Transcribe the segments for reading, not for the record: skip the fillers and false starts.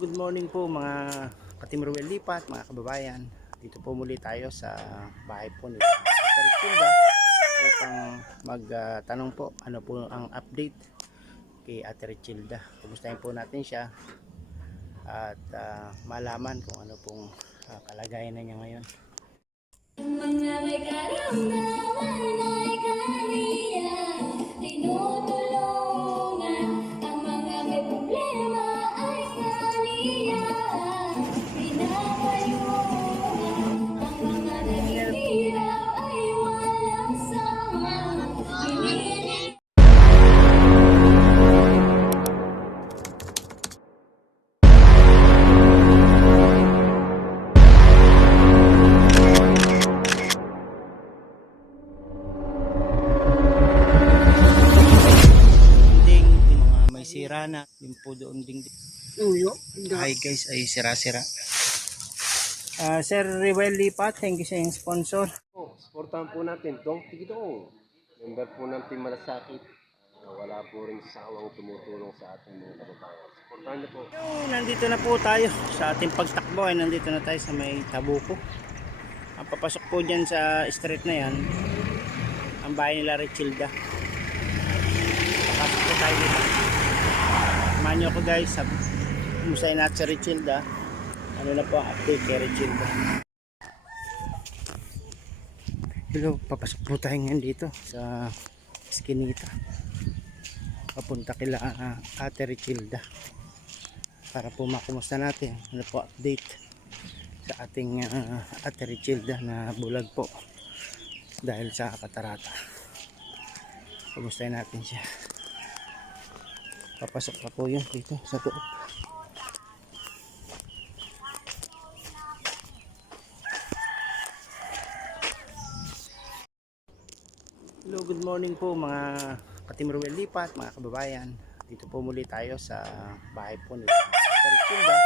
Good morning po mga ka-Team Ruel Lipat, mga kababayan. Dito po muli tayo sa bahay po ni Ate Richilda upang magtanong po ano po ang update kay Ate Richilda. Kumustahin po natin siya at malaman kung ano pong kalagayan na niya ngayon. Mga may karamdaman ay kaniya tinutulungan, ang mga may problema ay kaniya pinapayungan, ang mga naghihirap ay walang sama. May sira na yung po doon ding. Uyo. Hi guys, ay sira-sira. Sir Ruel Lipat, thank you sa yung sponsor. Supportahan po natin Dong Tigidong. Member po ng Team Malasakit. Wala po rin sawang tumutulong sa ating mga kababayan. Supportahan niyo po. Nandito na po tayo sa ating pagtakbo ay nandito na tayo sa may Tabuco. Ang papasok po dyan sa street na yan ang bahay nila Richilda. Papasok po tayo dito. Samahan nyo ako guys, kumustahin natin sa Richilda. Ano na po ang update kay Richilda. Hello, papasok po tayo ngayon dito sa Eskinita papunta kila Ate Richilda para po makumusta natin ano po update sa ating Ate Richilda na bulag po dahil sa katarata. Kumustahin natin siya. Papasok pa po yun dito sa loob. Hello, good morning po mga ka-Team Ruel Lipat, mga kababayan. Dito po muli tayo sa bahay po ni Ate Richilda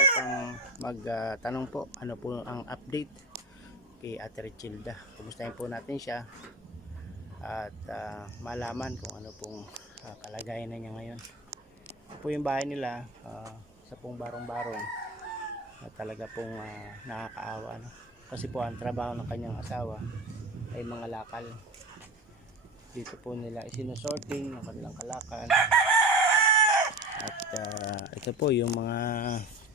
upang magtanong po ano po ang update kay Ate Richilda. Kumustahin po natin siya at malaman kung ano pong kalagayan na niya ngayon. Ito po yung bahay nila sa pong barong-barong na talaga pong nakakaawa, no? Kasi po ang trabaho ng kanyang asawa ay mga lakal. Dito po nila isinusorting ng kanilang kalakal at ito po yung mga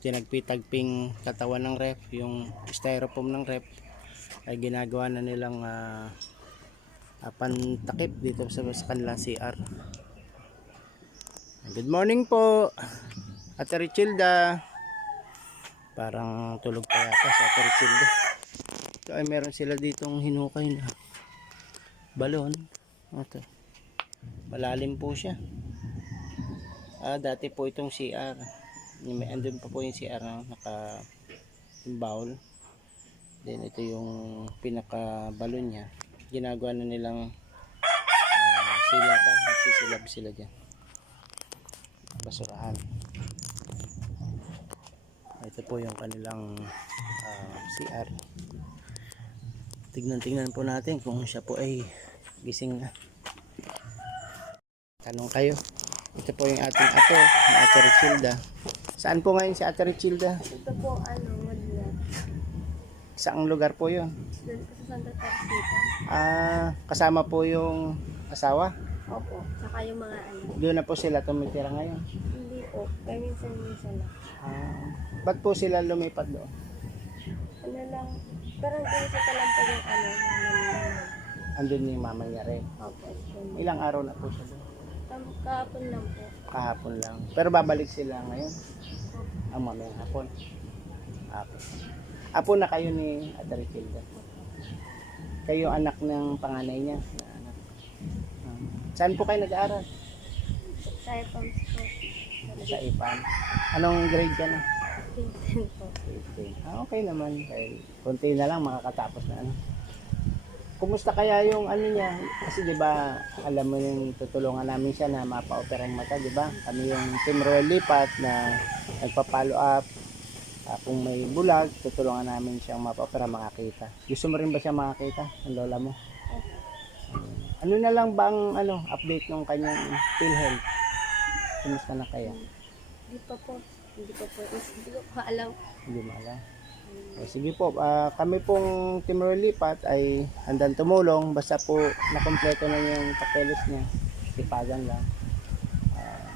tinagpi-tagping katawan ng ref, yung styrofoam ng ref ay ginagawa na nilang pantakip dito sa kanilang CR. Good morning po Ate Richilda. Parang tulog pa yata sa Ate Richilda. Ito ay meron sila ditong hinukay na balon. Ito, malalim po siya. Dati po itong CR, andun pa po yung CR na naka yung bowl. Then ito yung pinaka balon niya. Ginagawa na nilang silaban, nagsisilab sila dyan, basurahan. Ito po yung kanilang CR. Tignan po natin kung siya po ay gising na. Tanong kayo. Ito po yung ating apo na Ate Richilda. Saan po ngayon si Ate Richilda? Ito po Madla. Saang lugar po yun? Doon po sa Santa Teresita. Kasama po yung asawa? Opo. Saka yung mga Doon na po sila tumitira ngayon? Hindi po. Kaya minsan lang. Ba't po sila lumipat doon? Ano lang. Parang tinisita lang po yung Andun yung mama niya rin. Opo. Ilang araw na po siya doon? Kahapon lang po. Kahapon lang. Pero babalik sila ngayon? Ang mamayang hapon? Apo na kayo ni Ate Richilda? Kayo anak ng panganay niya? Na anak. Saan po kayo nag-aaral? Sa ipams po. Sa IPAN. Anong grade ka na? 15 po. 15. Okay naman. Dahil konti na lang makakatapos na ano. Kumusta kaya yung ano niya? Kasi 'di ba, alam mo yung tutulungan namin siya na mapa-opera yung mata, 'di ba? Kami yung Team Ruel Lipat na nagpa-follow up. Kung may bulag, tutulungan namin siyang mapa-opera, makakita. Gusto mo rin ba siya makakita, ang lola mo? Ano na lang bang update ng kanyang PhilHealth? Kumusta na kaya? Di pa po. Hindi ko pa alam. Hindi mo alam. Sige po, kami pong Team Royal Lipat ay handang tumulong basta po nakompleto na yung papeles niya. Ipagan lang.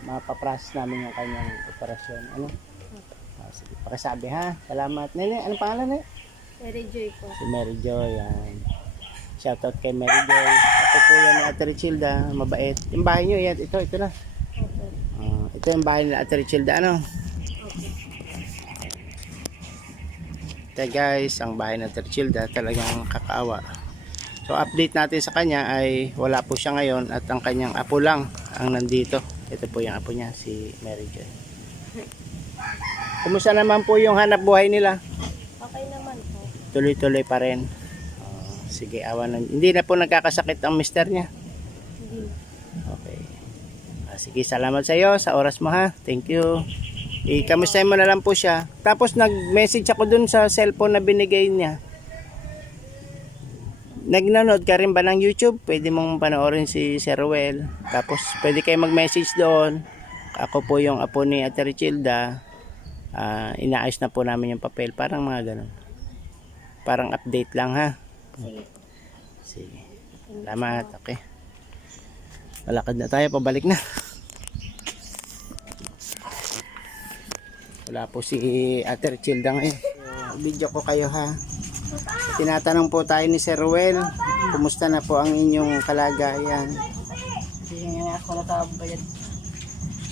Mapaprocess namin yung kanyang operasyon. Ano? Sige, pakisabi ha. Salamat. Nene, anong pangalan na? Mary Joy po. Si Mary Joy. Yan. Shoutout kay Mary Joy. Ito po yan ni Ate Richilda. Mabait. Yung bahay nyo, yan. Ito na. Opo. Ito yung bahay ni Ate Richilda. Ano? Opo. Ito guys, ang bahay ni Ate Richilda talagang kakaawa. So update natin sa kanya ay wala po siya ngayon at ang kanyang apo lang ang nandito. Ito po yung apo niya, si Mary Joy. Kumusta naman po yung hanap buhay nila? Okay naman po. Tuloy-tuloy pa rin. Sige, awan na. Hindi na po nagkakasakit ang mister niya. Hindi. Okay. Sige, salamat sa iyo sa oras mo ha. Thank you. Kamustahin mo na lang po siya. Tapos nag-message ako dun sa cellphone na binigay niya. Nagnanood ka rin ba ng YouTube? Pwede mong panoorin si Sir Ruel. Tapos pwede kayo mag-message doon. Ako po yung apo ni Ate Richilda. Inaayos na po namin yung papel. Parang mga ganun. Parang update lang ha. Sige. Sige. Salamat. Okay. Malakad na tayo. Pabalik na. Wala po si Ate Richilda ngayon. Video ko kayo ha. Tinatanong po tayo ni Sir Ruel, kumusta na po ang inyong kalagayan? Hindi nga ako nakabayad.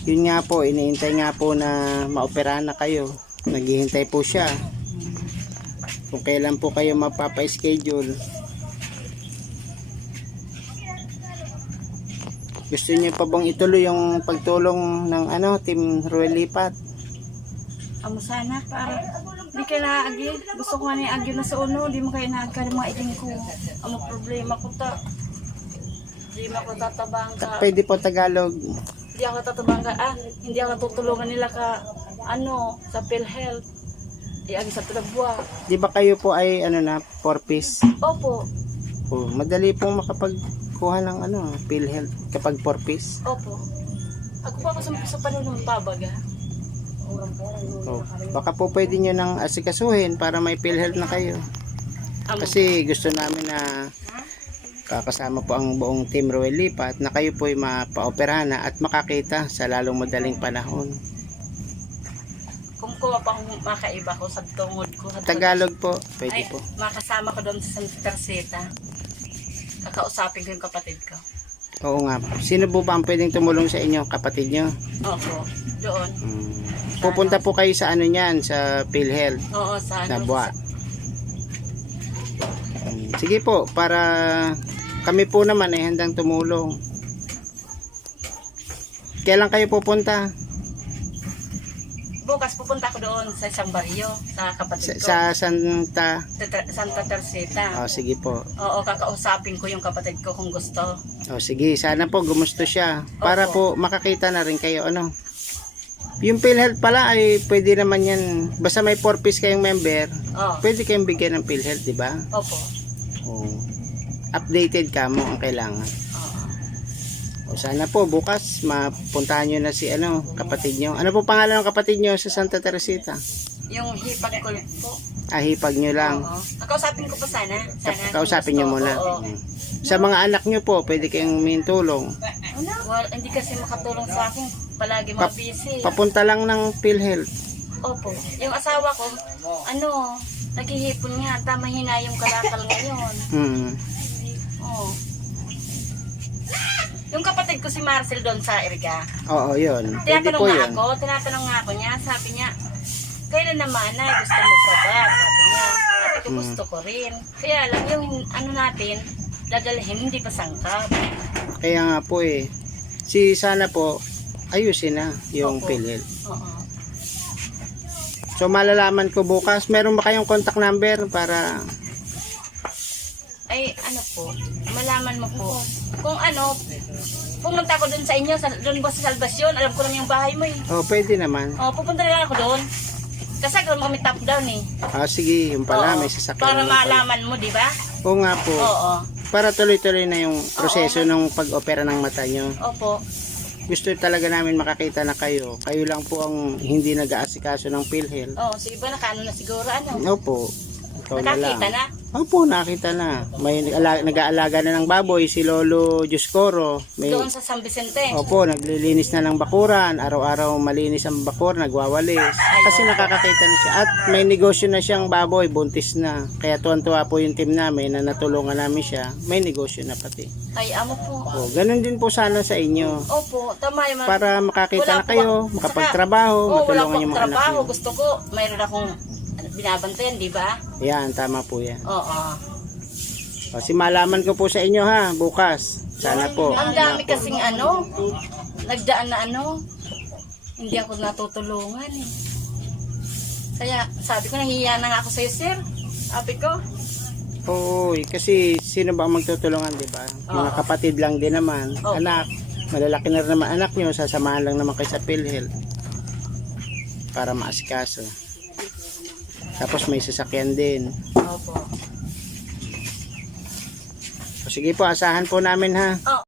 Yun nga po, iniintay nga po na maoperahan na kayo. Naghihintay po siya. Kung kailan po kayo mapapa-schedule. Gusto niyo pa bang ituloy yung pagtulong ng Team Royal Lipat? Amo sana para di kay naagi. Gusto ko nga ni agyo na sa uno, di mo kay naagka mga iging ko. Amo problema ko ta. Di mo ko tatabang ka. Pwede po Tagalog. Hindi ako tatabang ka. Hindi ako tutulungan nila ka sa PhilHealth. Di agi sa Tulabwa. Di ba kayo po ay 4-piece? Opo. Oh, madali pong makapagkuha ng PhilHealth kapag 4-piece. Opo. Ako pa ako sa panunong babaga. Oh, baka po pwede nyo nang asikasuhin para may PhilHealth na kayo. Kasi gusto namin na kakasama po ang buong Team Royal Lipat na kayo po ay mapa-operahan na at makakita sa lalong madaling panahon. Kung kuha pa akong makaiba ko sa tungod ko. Tagalog po, pwede Ay, po. makasama ko doon sa Santa Teresita. Kakausapin ko yung kapatid ko. Oo nga po. Sino po ba ang pwedeng tumulong sa inyo? Kapatid nyo? Opo, doon. Pupunta po kayo sa niyan, sa PhilHealth. Oo, sa Nabwa. Sige po, para kami po naman ay handang tumulong. Kailan kayo pupunta? Bukas pupunta ko doon sa isang baryo, sa kapatid ko. Sa Santa... Santa Teresita. Oh, sige po. Oo, kakausapin ko yung kapatid ko kung gusto. Oh, sige, sana po gumusto siya. Para po makakita na rin kayo, Yung PhilHealth pala ay pwede naman yan. Basta may 4-piece kayong member, Oo. pwede kayong bigyan ng PhilHealth, di ba? Opo. Oh. Updated ka mo ang kailangan. Oo. O sana po bukas mapuntahan nyo na si kapatid nyo. Ano po pangalan ng kapatid nyo sa Santa Teresita? Yung hipag ko po. Hipag nyo lang. Oo. Kakausapin ko pa sana. Kausapin nyo kung gusto. muna. Oo. Sa mga anak nyo po, pwede kayong tulong. Well, hindi kasi makatulong sa akin. Palagi mga busy. Papunta lang ng PhilHealth. Opo. Yung asawa ko, naghihipon nga. Mahina yung kalakal ngayon. Oo. Yung kapatid ko si Marcel doon sa Erga. Oo, yun. Pwede Tinatanong po nga yun. tinatanong nga ako niya. Sabi niya, kailan naman na gusto mo pa ba? Sabi niya. Sabi ko gusto ko rin. Kaya lang yung natin, dadalhin hindi pa sangkap. Kaya nga po sana po ayusin na yung Opo. PhilHealth. Oo. So malalaman ko bukas, meron ba kayong contact number para Ay, po, malaman mo po. Kung pumunta ko doon sa inyo, doon ba sa Salvasyon, alam ko lang yung bahay mo pwede naman. Pupunta na lang ako doon. Kasi ako kami top down Sige, yung pala Oo. may sasakyan. Para naman pala. malaman mo, di ba? Oo nga po. Oo. Para tuloy-tuloy na yung proseso ng pag-opera ng mata nyo. Opo. gusto talaga namin makakita na kayo. Kayo lang po ang hindi nag-aasikaso ng PhilHealth. Oh, si iba nakaano na siguro ano. Opo, ikaw na lang. Nakakita na. Opo, nakita na. May nag-aalaga na ng baboy, si Lolo Juscoro. May, Doon sa San Vicente. opo, naglilinis na ng bakuran. Araw-araw malinis ang bakur, nagwawalis. Kasi nakakakita na siya. At may negosyo na siyang baboy, buntis na. Kaya tuwan-tuwa po yung team namin na natulungan namin siya. May negosyo na pati. Ay, amo po. O, ganun din po sana sa inyo. Opo, tama yung Para makakita na kayo, makapagtrabaho, matulungan yung mga anak trabaho. niyo. Gusto ko, mayroon akong binabantayan, di ba? Yan, tama po yan. Oo. Kasi malaman ko po sa inyo ha, bukas. Sana po. Ang dami kasing ano, nagdaan na ano, hindi ako natutulungan eh. Kaya sabi ko, nahihiya na nga ako sa'yo, sir. Sabi ko, Oo, kasi sino ba ang magtutulungan, di ba? Mga Oo. kapatid lang din naman, Oo. anak. Malalaki na rin naman anak nyo, sasamahan lang naman kayo sa PhilHealth para maasikaso. Tapos may sasakyan din. opo. O sige po, asahan po namin ha. Oh,